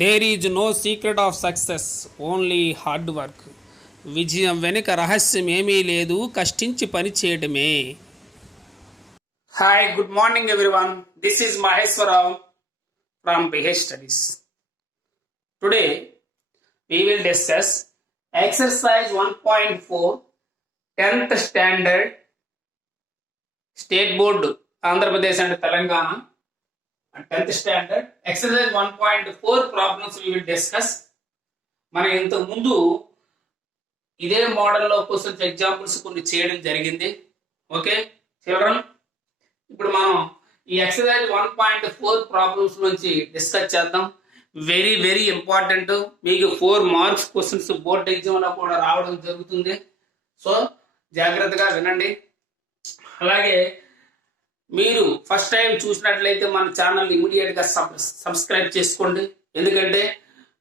There is no secret of success, only hard work. విజయం వెనుక రహస్యం ఏమీ లేదు, కష్టించి పని చేయడమే. Hi, good morning everyone. This is Maheswararao from behave studies. Today we will discuss exercise 1.4 10th standard state board Andhra Pradesh and Telangana. 10th standard exercise 1.4 problems we will discuss. మనం ఇంతకు ముందు ఇదే మోడల్లో క్వశ్చన్స్ ఎగ్జాంపుల్స్ కొన్ని చేయడం జరిగింది. Okay children, ఇప్పుడు మనం ఈ ఎక్సర్సైజ్ 1.4 ప్రాబ్లమ్స్ నుంచి డిస్కస్ చేద్దాం. Very very important. మీకు 4 మార్క్స్ క్వశ్చన్స్ బోర్డ్ ఎగ్జామ్లో కూడా రావడం జరుగుతుంది. సో జాగ్రత్తగా వినండి. అలాగే మీరు ఫస్ట్ టైం చూసినట్లయితే మన ఛానల్ ఇమీడియట్గా సబ్స్క్రైబ్ చేసుకోండి. ఎందుకంటే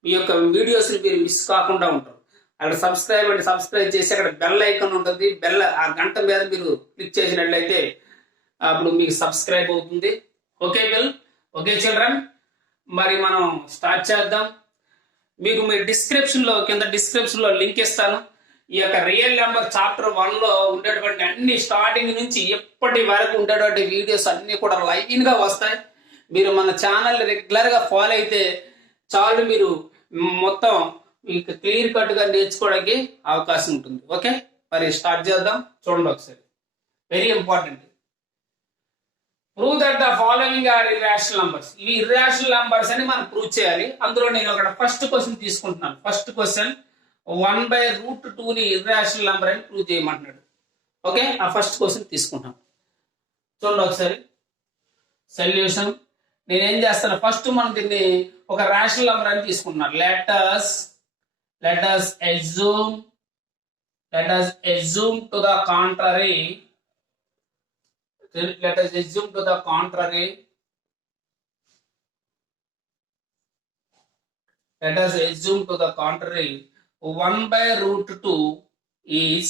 మీ యొక్క వీడియోస్ని మీరు మిస్ కాకుండా ఉంటారు. అక్కడ సబ్స్క్రైబ్ చేసి అక్కడ బెల్ ఐకాన్ ఉంటుంది. ఆ గంట మీద మీరు క్లిక్ చేసినట్లయితే అప్పుడు మీకు సబ్స్క్రైబ్ అవుతుంది. ఓకే ఓకే చిల్డ్రన్, మరి మనం స్టార్ట్ చేద్దాం. మీకు మీ కింద డిస్క్రిప్షన్లో లింక్ ఇస్తాను. ఈ యొక్క రియల్ నెంబర్ చాప్టర్ 1లో ఉండేటువంటి అన్ని స్టార్టింగ్ నుంచి ఎప్పటి వరకు ఉండేటువంటి వీడియోస్ అన్ని కూడా లైన్గా వస్తాయి. మీరు మన ఛానల్ రెగ్యులర్గా ఫాలో అయితే చాలు, మీరు మొత్తం మీకు క్లియర్ కట్గా నేర్చుకోవడానికి అవకాశం ఉంటుంది. ఓకే, మరి స్టార్ట్ చేద్దాం. చూడండి ఒకసారి, very important. Prove that the following are irrational numbers. ఇవి ఇర్రాషనల్ నంబర్స్ అని మనం ప్రూవ్ చేయాలి. అందులో నేను అక్కడ ఫస్ట్ క్వశ్చన్ తీసుకుంటున్నాను. ఫస్ట్ క్వశ్చన్ 1/√2ని ఇర్రాషనల్ నంబర్ అని ప్రూవ్ చేయమంటున్నాడు. ఓకే, ఆ ఫస్ట్ క్వశ్చన్ తీసుకుంటాం. చూడండి ఒకసారి సొల్యూషన్. నేనేం చేస్తాను, ఫస్ట్ మనం దీన్ని ఒక రేషనల్ నంబర్ అని తీసుకుంటున్నాను. let us assume to the contrary. Let us assume to the contrary. Let us assume to the contrary. 1/√2 is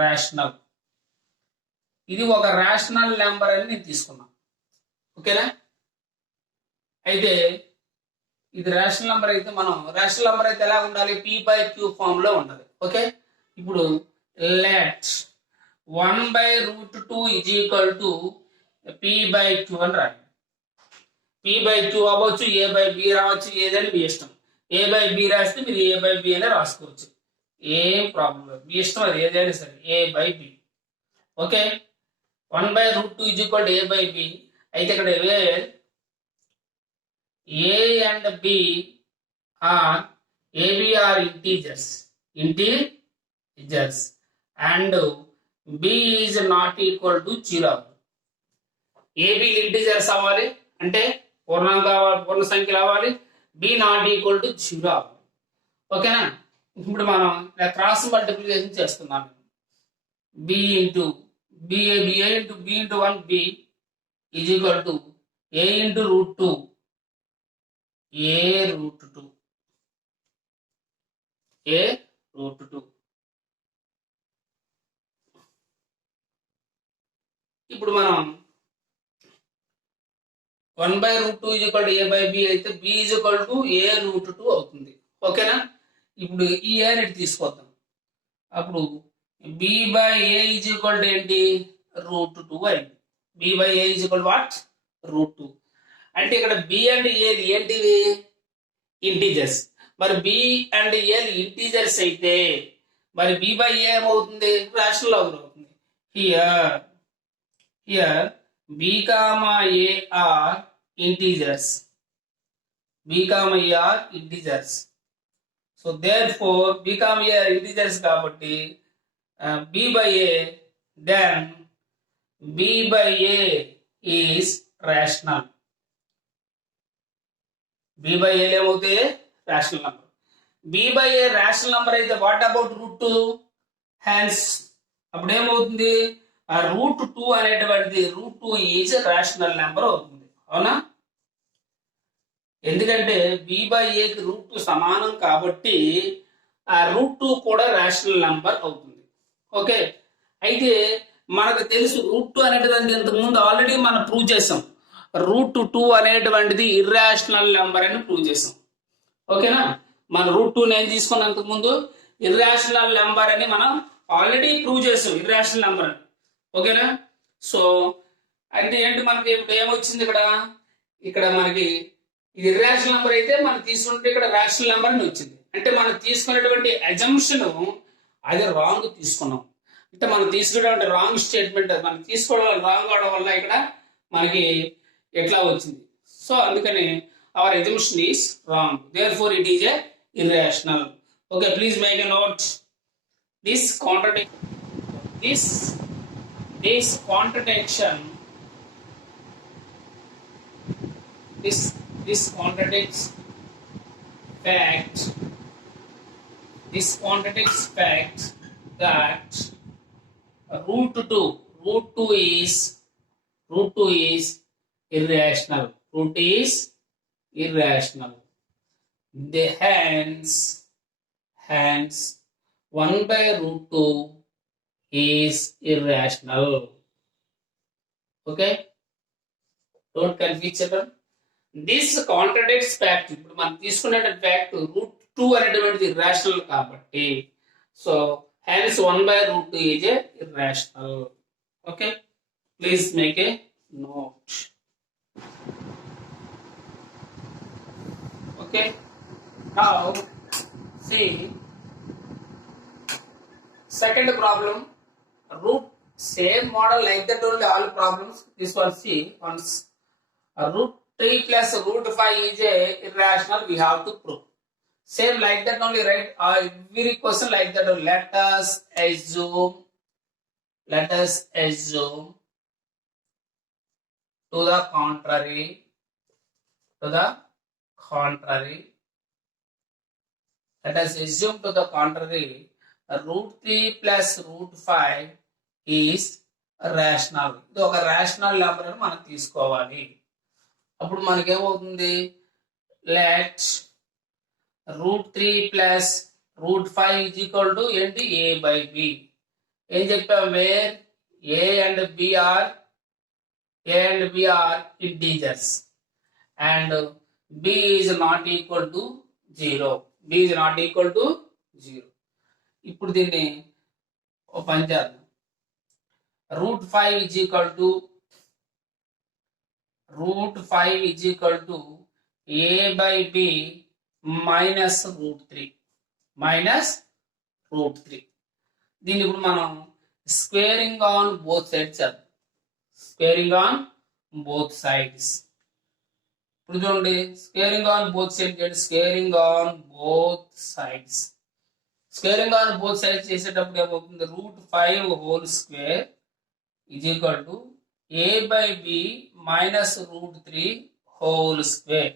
rational. ఇది ఒక రేషనల్ నెంబర్ అని నేను తీసుకున్నా. ఓకేనా? అయితే ఇది రేషనల్ నెంబర్ అయితే మనం రేషనల్ నెంబర్ అయితే ఎలా ఉండాలి? p/q ఫామ్ లో ఉండాలి. ఓకే, ఇప్పుడు let 1/√2 is equal to p/q అని రాయండి. p/q అవ్వచ్చు, a/b రావచ్చు, ఏదైనా మీ ఇష్టం. a/b రాస్తే మీరు a/b అనే రాసుకోవచ్చు, ఏం ప్రాబ్లం లేదు, మీ ఇష్టం, అది ఏదైనా సరే, a/b. Okay, 1/√2 is equal to a/b. అయితే ఇక్కడ a and b are integers and b is not equal to 0. ab integers అవ్వాలి అంటే పూర్ణ సంఖ్యలు అవ్వాలి, b నాట్ ఈక్వల్ టు 0 అవ్వాలి. ఓకేనా? ఇప్పుడు మనం క్రాస్ మల్టిప్లికేషన్ చేస్తున్నాం. b into b into b into 1b is equal to a into √2 a√2. ఇప్పుడు మనం 1/√2 is equal to a/b అయితే b is equal to a√2 అవుతుంది. ఓకేనా? ఇప్పుడు ఈ a ని తీసుకొద్దాం. అప్పుడు b/a is equal to ఏంటి? √2 అయింది. b/a is equal to what? √2. అంటే ఇక్కడ b అండ్ a ఏంటివి? ఇంటీజర్స్. మరి b అండ్ a ఇంటీజర్స్ అయితే మరి b/a ఏమవుతుంది? రేషనల్ నంబర్ అవుతుంది. Here b, a are integers. So therefore b, a are integers కాబట్టి b/a, then b/a is rational. b/a ఏమవుతాయి? Rational number. b/a rational number అయితే what about √2? Hence అప్పుడు ఏమవుతుంది? ఆ √2 అనేటువంటిది √2 ఈజ్ రేషనల్ నెంబర్ అవుతుంది. అవునా? ఎందుకంటే b/aకి √2 సమానం కాబట్టి ఆ √2 కూడా రేషనల్ నెంబర్ అవుతుంది. ఓకే, అయితే మనకు తెలుసు √2 అనేటువంటి ఇంతకు ముందు ఆల్రెడీ మనం ప్రూవ్ చేసాం. √2 అనేటువంటిది ఇర్రాషనల్ నెంబర్ అని ప్రూవ్ చేసాం. ఓకేనా, మన √2 నేను తీసుకున్నందుకు ముందు ఇర్రాషనల్ నెంబర్ అని మనం ఆల్రెడీ ప్రూవ్ చేసాం, ఇర్రాషనల్ నెంబర్ అని. ఓకేనా, సో అంటే ఏంటి, మనకి ఇప్పుడు ఏమొచ్చింది ఇక్కడ మనకి ఇది ఇర్రాషనల్ నెంబర్ అయితే మనం తీసుకుంటే ఇక్కడ రేషనల్ నెంబర్ అని వచ్చింది. అంటే మనం తీసుకున్నటువంటి అజంప్షన్ అది రాంగ్ తీసుకున్నాం. అంటే మనం తీసుకునేటువంటి రాంగ్ స్టేట్మెంట్ మనం తీసుకోవడం రాంగ్ అవడం వల్ల ఇక్కడ మనకి ఎట్లా వచ్చింది. సో అందుకని hour assumption is wrong, therefore it is a irrational. Okay, please make a note. This contradiction contradicts fact that √2 is irrational. Root is irrational. Hence 1/√2 is irrational. Okay, don't confuse children. This contradicts fact. ఇప్పుడు మనం తీసుకున్న fact √2 అనేటువంటిది irrational కాబట్టి, so hence 1/√2 is a irrational. Okay, please make a note. Okay, now see second problem. Same model like that only, all problems. This one, see, once √3 plus √5 is a irrational, we have to prove. Same like that only, right? Every question like that only. Let us assume to the contrary. Let us assume to the contrary, √3 plus √5 is rational. ఇది ఒక rational number అని మనం తీసుకోవాలి. అప్పుడు మనకేమవుతుంది, let √3 plus √5 is equal to ఏంటి, a/b. ఏం చెప్పాం, wear a and b are integers and b is not equal to 0. ఇప్పుడు దీన్ని ఓ పని చేద్దాం. √5 is equal to a/b minus √3. దీన్ని ఇప్పుడు మనం స్క్వేరింగ్ ఆన్ బోత్ సైడ్స్ చేద్దాం. ఇప్పుడు చూడండి, స్క్వేరింగ్ ఆన్ బోత్ సైడ్స్ చేసేటప్పుడు ఏమవుతుంది, √5 whole square is equal to a/b minus √3 whole square.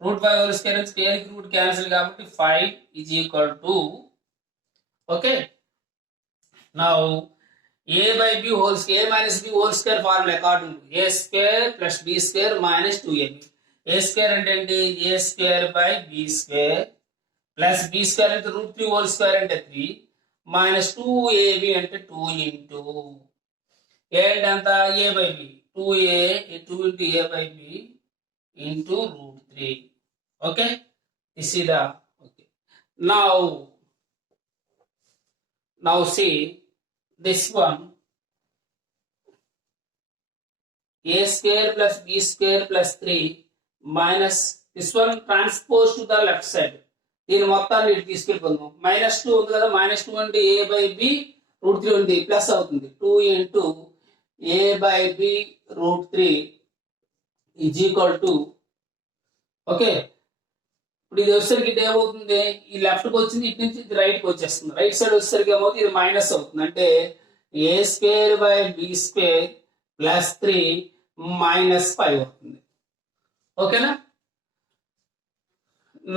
√5 whole square square కి రూట్ క్యాన్సిల్ కాబట్టి 5 is equal to, okay, now a/b whole square minus b whole square formula according to a square plus b square minus 2ab. a square అంటే ఏంటి, a square by b square plus b square అంటే √3 whole square అంటే 3 minus 2ab అంటే 2 into a అంటే అంత a/b 2 into a/b into √3. okay, this is the okay. Now see this one, a square plus b square plus 3 minus this one transpose to the left side. దీని మొత్తాన్ని ఇటు తీసుకెళ్ళిపోదాం. -2 ఉంది కదా, -2 అంటే a/b √3 ఉంది, ప్లస్ అవుతుంది 2 into a/b √3 is equal to, okay. ఇప్పుడు ఇది వచ్చేసరికి ఇది ఏమవుతుంది, ఈ లెఫ్ట్కి వచ్చింది, ఇటు నుంచి ఇది రైట్కి వచ్చేస్తుంది. రైట్ సైడ్ వచ్చేసరికి ఏమవుతుంది, ఇది మైనస్ అవుతుంది. అంటే a square by b square plus 3 -5 అవుతుంది. ఓకేనా,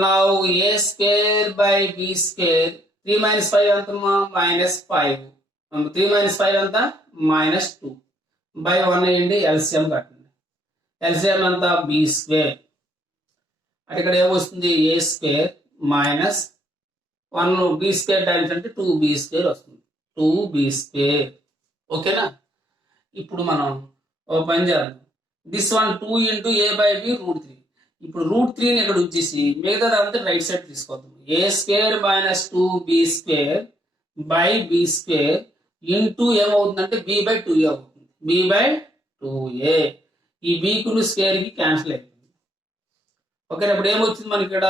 now a square by b square 3 minus 5 అంతమా -5, 3 minus 5 అంత -2 by 1 అయ్యండి, LCM కట్టండి. LCM అంతా b స్క్వేర్ అంటే ఇక్కడ ఏమొస్తుంది, a square minus 1 b square times అంటే 2b స్క్వేర్ వస్తుంది, 2b స్క్వేర్. ఓకేనా, ఇప్పుడు మనం ఓ పని చేద్దాం. This one 2 into a by b √3. ఇప్పుడు √3ని ఇక్కడ ఉంచేసి మిగతాదంతా రైట్ సైడ్ తీసుకోవద్దాం. A square minus 2b² by b² into ఏమవుతుందంటే b బై 2a అవుతుంది. b by 2a. ఈ b స్క్వేర్ కి క్యాన్సిల్ అయిపోతుంది. ఓకే, ఇప్పుడు ఏమొచ్చింది మనకి ఇక్కడ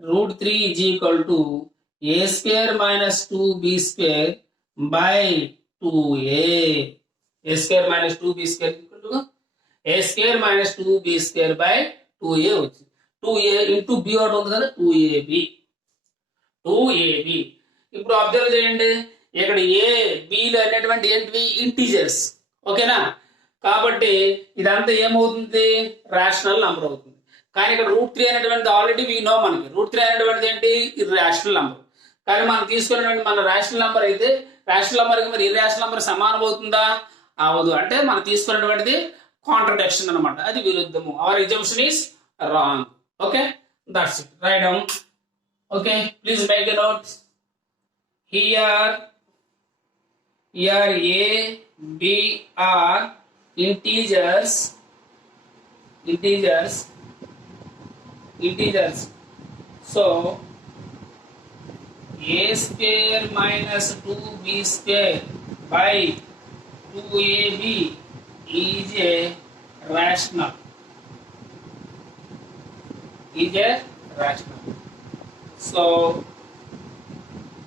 √3 is equal to A square minus 2b² by 2a. A square minus 2b² a square minus 2b² by 2a వచ్చింది. 2a ఇంటూ బి ఒకటి ఉంది కదా, 2ab. ఇప్పుడు అబ్జర్వ్ చేయండి, ఇక్కడ ఏ బిలు అనేటువంటి ఏంటివి ఇంటీజర్స్. ఓకేనా, కాబట్టి ఇదంతా ఏమవుతుంది, రేషనల్ నంబర్ అవుతుంది. కానీ ఇక్కడ √3 అనేటువంటిది ఆల్రెడీ వీ నో, మనకి √3 అనేటువంటిది ఏంటి, ఇర్రేషనల్ నంబర్. కానీ మనం తీసుకున్నటువంటి మన రేషనల్ నంబర్ అయితే రేషనల్ నంబర్కి మరి ఇర్రేషనల్ నంబర్ సమానం అవుతుందా, అవదు. అంటే మనం తీసుకున్నటువంటిది కాంట్రడిక్షన్ అనమాట, అది విరుద్ధము. Our assumption is wrong. Okay, that's it. Write down. Okay, please make a note. Here A, B are integers. So a square minus 2b² by 2ab is a rational. So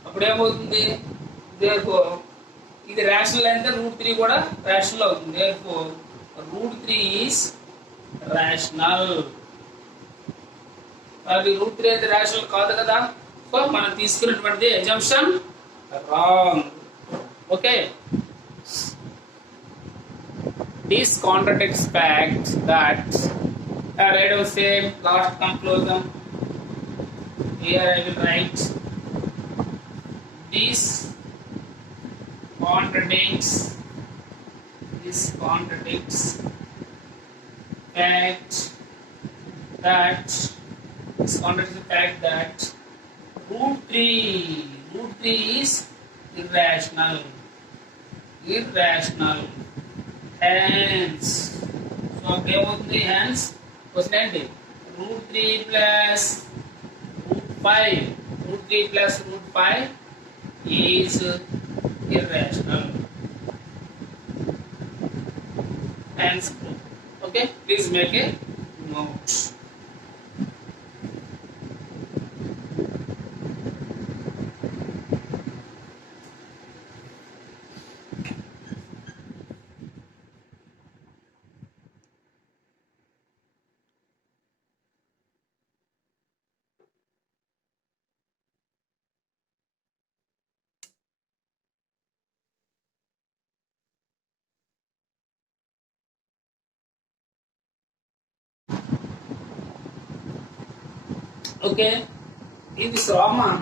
అప్పుడు ఏమవుతుంది, therefore ఇది rational అంటే √3 కూడా rational అవుతుంది. therefore √3 is rational. అది √3 అయితే rational కాదు కదా, సో మనం తీసుకున్నటువంటి assumption wrong. Okay, this contradicts fact that write down same last conclusion. Here I will write this contradicts fact that √3 is irrational. Hence, so ఏమవుతుంది, hence క్వశ్చన్ ఏంటి, √3 plus √5 is irrational. Hence, okay, please make a note. Okay, in this Roman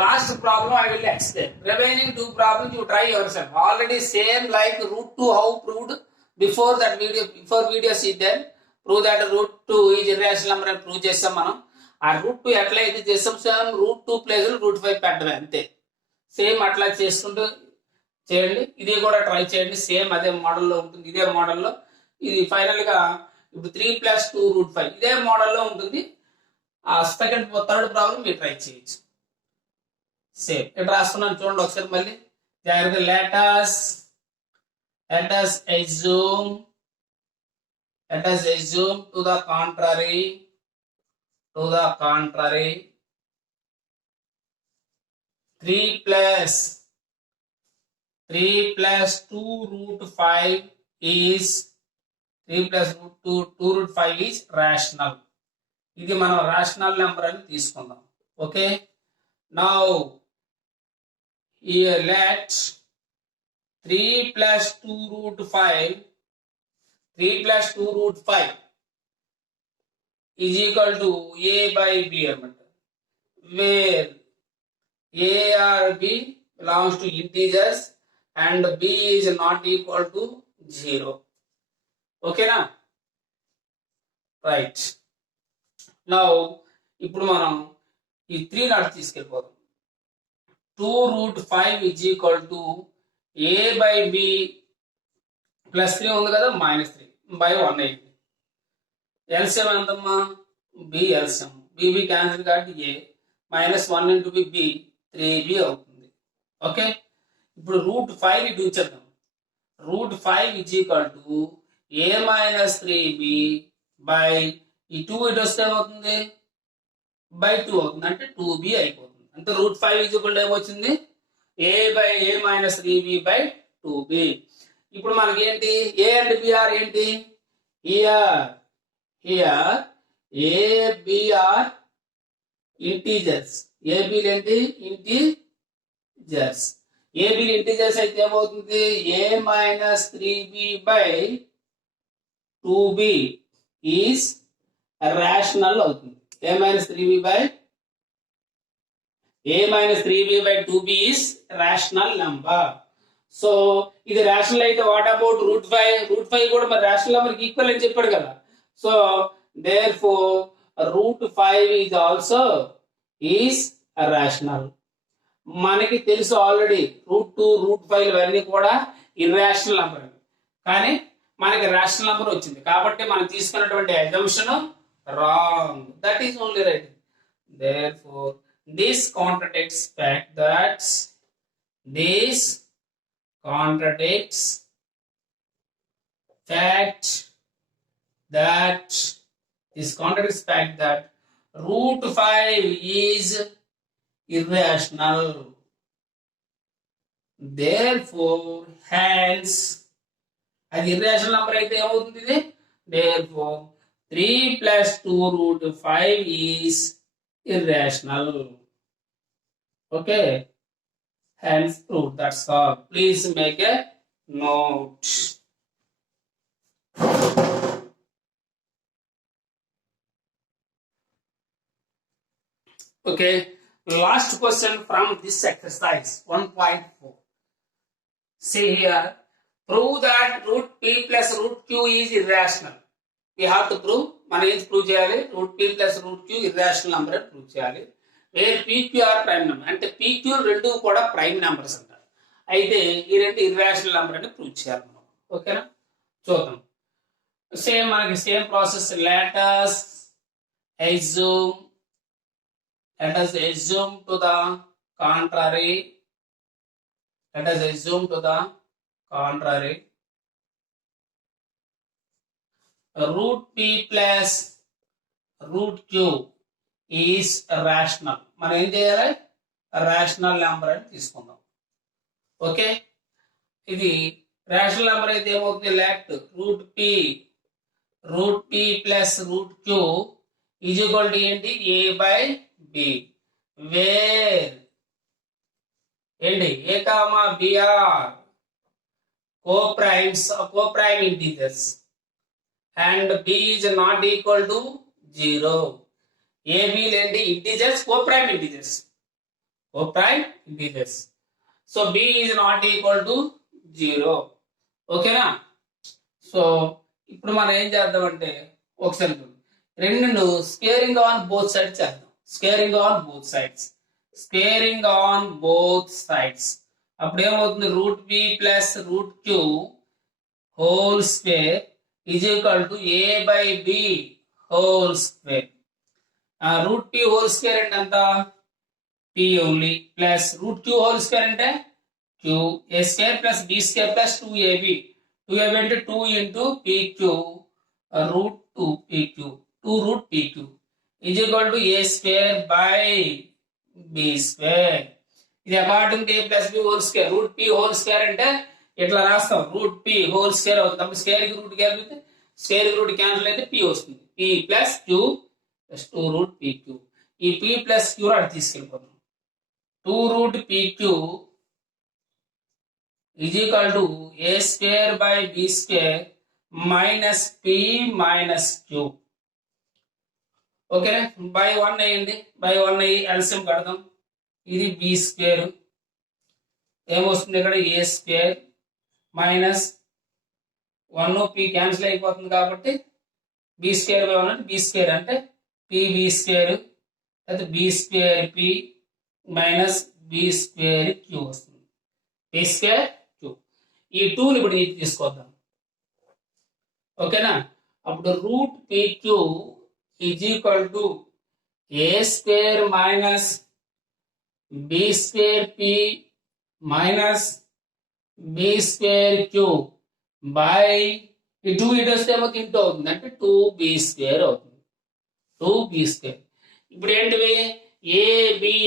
last problem I will explain. Remaining two problems you try yourself. Already same like √2 how proved before that video, see then prove that √2 is irrational number and prove చేసాం మనం. ఆ √2 ఎట్లా అయితే చేసాం, same √2 place √5 పెట్టడమే, అంతే. Same అట్లా చేసుకుంటూ చేయండి. ఇది కూడా ట్రై చేయండి, సేమ్ అదే మోడల్లో ఉంటుంది. ఇదే మోడల్లో ఇది ఫైనల్ గా ఇప్పుడు 3 + 2 √5 ఇదే మోడల్లో ఉంటుంది. ఆ థర్డ్ ప్రాబ్లం మీరు ట్రై చేయొచ్చు. సేమ్ ఇక్కడ రాస్తున్నాను చూడండి ఒకసారి మళ్ళీ జాగ్రత్తగా. let us assume to the contrary 3 plus 2 √5 is 3 plus 2 √5 is rational. ఇది మనం రేషనల్ నెంబర్ అని తీసుకుందాం. Okay, now here let 3 plus 2 √5 is equal to a by b అన్నమాట, where a or b belongs to integers and b is not equal to 0. ఓకేనా, right. Now ఇప్పుడు మనం ఈ 3 not తీసుకెళ్ళిపోదాం. 2 √5 is equal to a by b plus 3 ఉంది కదా, -3 by 180. LCM ఎంతమ్మా? B LCM. B cancel కాబట్టి a minus 1 into B 3b అవుతుంది. ఓకే, ఇప్పుడు √5 ఇటు ఉంచేద్దాం. √5 is equal to A minus 3b by ఈ 2 ఇటు వస్తే ఏమవుతుంది? బై 2 అవుతుంది, అంటే 2b అయిపోతుంది. అంటే √5 ఈజ్ ఈక్వల్ టు ఏమొచ్చింది? A by a minus 3b by 2b. ఇప్పుడు మనకి ఏంటి? ఏ అండ్ బిఆర్ ఏంటి? Here a b are integers. ఏబీలు ఏంటి? ఇంటీజర్స్. ఏబీలు ఇంటీజర్స్ అయితే ఏమవుతుంది? A minus 3b by 2b is rational అవుతుంది. A minus 3b by 2b is rational number. So ఇది రేషనల్ అయితే వాట్ అబౌట్ √5? √5 కూడా మరి రేషనల్ నెంబర్కి ఈక్వల్ అని చెప్పాడు కదా. So therefore √5 is also is rational. మనకి తెలుసు ఆల్రెడీ √2, √5 ఇవన్నీ కూడా ఇర్రేషనల్ నెంబర్, కానీ మనకి రేషనల్ నెంబర్ వచ్చింది కాబట్టి మనం తీసుకున్నటువంటి assumption wrong. That is only right. Therefore, this contradicts fact that this contradicts fact that √5 is irrational. Therefore, hence, అది irrational number అయితే ఏమవుతుంది ఇది? Therefore, 3 plus 2 √5 is irrational. Okay, hence proved. That's all. Please make a note. Okay, last question from this exercise 1.4. See here, prove that √p plus √q is irrational. We have to prove. మనం ఏం prove చేయాలి? √p plus √q irrational number అని prove చేయాలి. Where pq are prime number, అంటే pq రెండు కూడా prime numbers అంటారు. అయితే ఈ రెండు ఇర్రేషనల్ నెంబర్ అని ప్రూవ్ చేయాలి మనం. ఓకేనా, చూద్దాం. సేమ్ మనకి same process. let us assume to the contrary. √p plus √q is rational. మనం ఏం చేయాలి? రేషనల్ నెంబర్ అని తీసుకుందాం. ఓకే, ఇది రేషనల్ నెంబర్ అయితే ఏమవుతుంది? Let √p plus √q is equal to ఏంటి? a by b. వేర్ ఏంటి? a comma b are co-prime integers and b is not equal to 0. a b ఏంటి? Integers, co-prime integers. So b is not equal to 0. ఓకేనా? So ఇప్పుడు మనం ఏం చేద్దామంటే ఒకసారి రెండు స్కేరింగ్ ఆన్ బోత్ సైడ్స్ చేద్దాం. Scaring on both sides. అప్పుడు ఏమవుతుంది? √p plus √q whole square is equal to a by b whole square. √p whole square అంటే ఎంత? p only plus √q whole square అంటే q. a square plus b square plus 2ab. 2ab అంటే 2 into pq √2pq. 2√pq is equal to a square by b square. ఇది according to a plus b whole square. √p whole square అంటే ఇట్లా రాస్తాం. √p whole square అవుతుంది. అప్పుడు square కి route కలిపితే square కి రూట్ క్యాన్సిల్ అయితే p వస్తుంది. p plus q plus 2√pq. ఈ p ప్లస్ q అటు తీసుకెళ్ళిపోతాం. 2√pq is equal to a square by b square minus p minus q. ఓకేనా? బై 1 అయ్యండి. బై 1 అయ్యి ఎల్సిఎం కడదాం. ఇది b స్క్వేర్ ఏమొస్తుంది? ఇక్కడ a square minus 1 p cancel అయిపోతుంది కాబట్టి b స్క్వేర్ బై 1 అంటే b స్క్వేర్ అంటే pb స్క్వేర్ అయితే b square p minus b square q వస్తుంది. p square q. ఈ 2 ని ఇప్పుడు తీసుకొద్దాం. ఓకేనా? అప్పుడు root PQ is equal to A square minus B square P minus B square Q by ఈ 2 ఇటు వస్తే ఏమో ఇంటూ అవుతుంది, అంటే 2b స్క్వేర్ అవుతుంది. 2b square. ఇప్పుడు ఏంటివి? ఏబి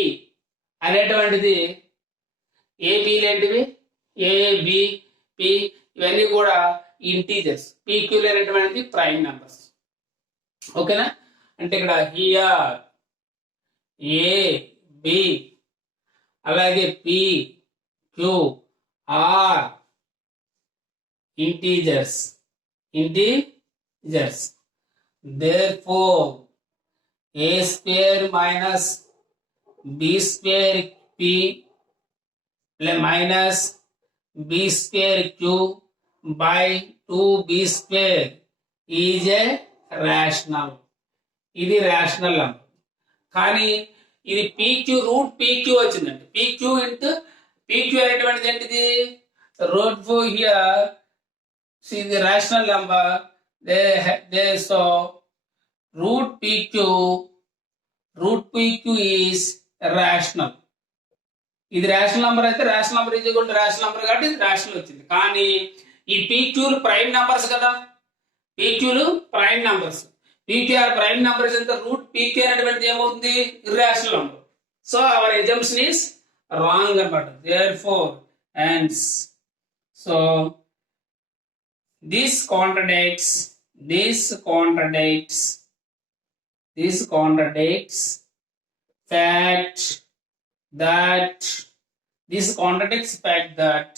అనేటువంటిది ఏబిలు ఏంటివి? ఏబి పి ఇవన్నీ కూడా ఇంటీజర్స్. పీక్యూలు అనేటువంటిది ప్రైమ్ నెంబర్స్. ఓకేనా? అంటే ఇక్కడ హియర్ ఏ బి అలాగే P Q are integers. Therefore, a square minus b square p minus b square q by 2b square is a rational. ఇది రేషనల్ నెంబర్. కానీ ఇది పీక్యూ రూట్ పీక్యూ వచ్చిందండి. PQ into PQ అనేటువంటిది ఏంటిది? Root four here. See the rational number, they saw root PQ is rational. ఇది rational number అయితే rational number is equal to rational number కాబట్టి ఇది రేషనల్ వచ్చింది. కానీ ఈ పీక్యూలు ప్రైమ్ నంబర్స్ కదా, పీక్యూలు prime numbers. P q are prime numbers ఎంత? రూట్ పీక్యూ అనేటువంటిది ఏమవుతుంది? Irrational number. So our assumption is wrong అన్నమాట. Therefore, hence, so this contradicts fact that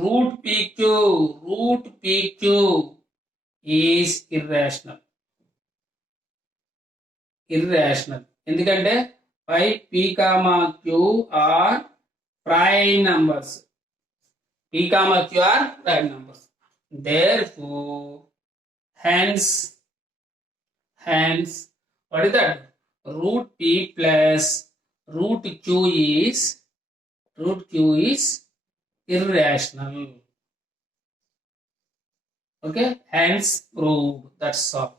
root PQ is irrational. ఎందుకంటే పై p, q are prime numbers. p, q are prime numbers. Therefore, hence, what is that? Root p plus root q is irrational. Okay, hence proved. That's all.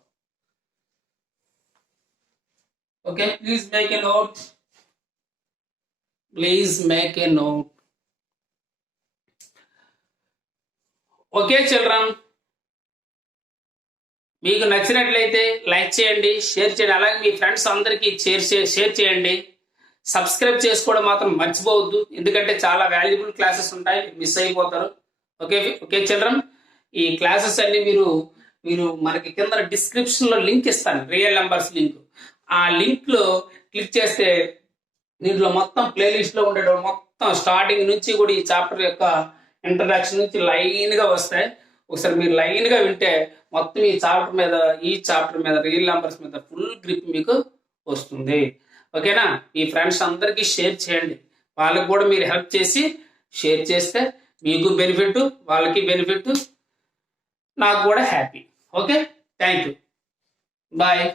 Okay, please make a note. Okay children, మీకు నచ్చినట్లయితే like చేయండి, share చేయండి, అలాగే మీ friends అందరికీ share చేయండి. Subscribe చేసుకోవడం మాత్రం మర్చిపోవద్దు, ఎందుకంటే చాలా వాల్యుబుల్ క్లాసెస్ ఉంటాయి, మిస్ అయిపోతారు. ఓకే చిల్డ్రన్, ఈ క్లాసెస్ అన్ని మీరు మనకి కింద డిస్క్రిప్షన్ లో లింక్ ఇస్తాను, రియల్ నెంబర్స్ లింక్. ఆ లింక్ లో క్లిక్ చేస్తే దీంట్లో మొత్తం ప్లేలిస్ట్ లో ఉండేటప్పుడు మొత్తం స్టార్టింగ్ నుంచి కూడా ఈ చాప్టర్ యొక్క ఇంట్రడక్షన్ నుంచి లైన్ గా వస్తాయి. ఒకసారి మీరు లైన్ గా వింటే మొత్తం ఈ చాప్టర్ మీద రియల్ నెంబర్స్ మీద ఫుల్ గ్రిప్ మీకు వస్తుంది. ఓకేనా? మీ ఫ్రెండ్స్ అందరికీ షేర్ చేయండి, వాళ్ళకి కూడా మీరు హెల్ప్ చేసి షేర్ చేస్తే మీకు బెనిఫిట్, వాళ్ళకి బెనిఫిట్, నాకు కూడా happy. Okay, thank you, bye.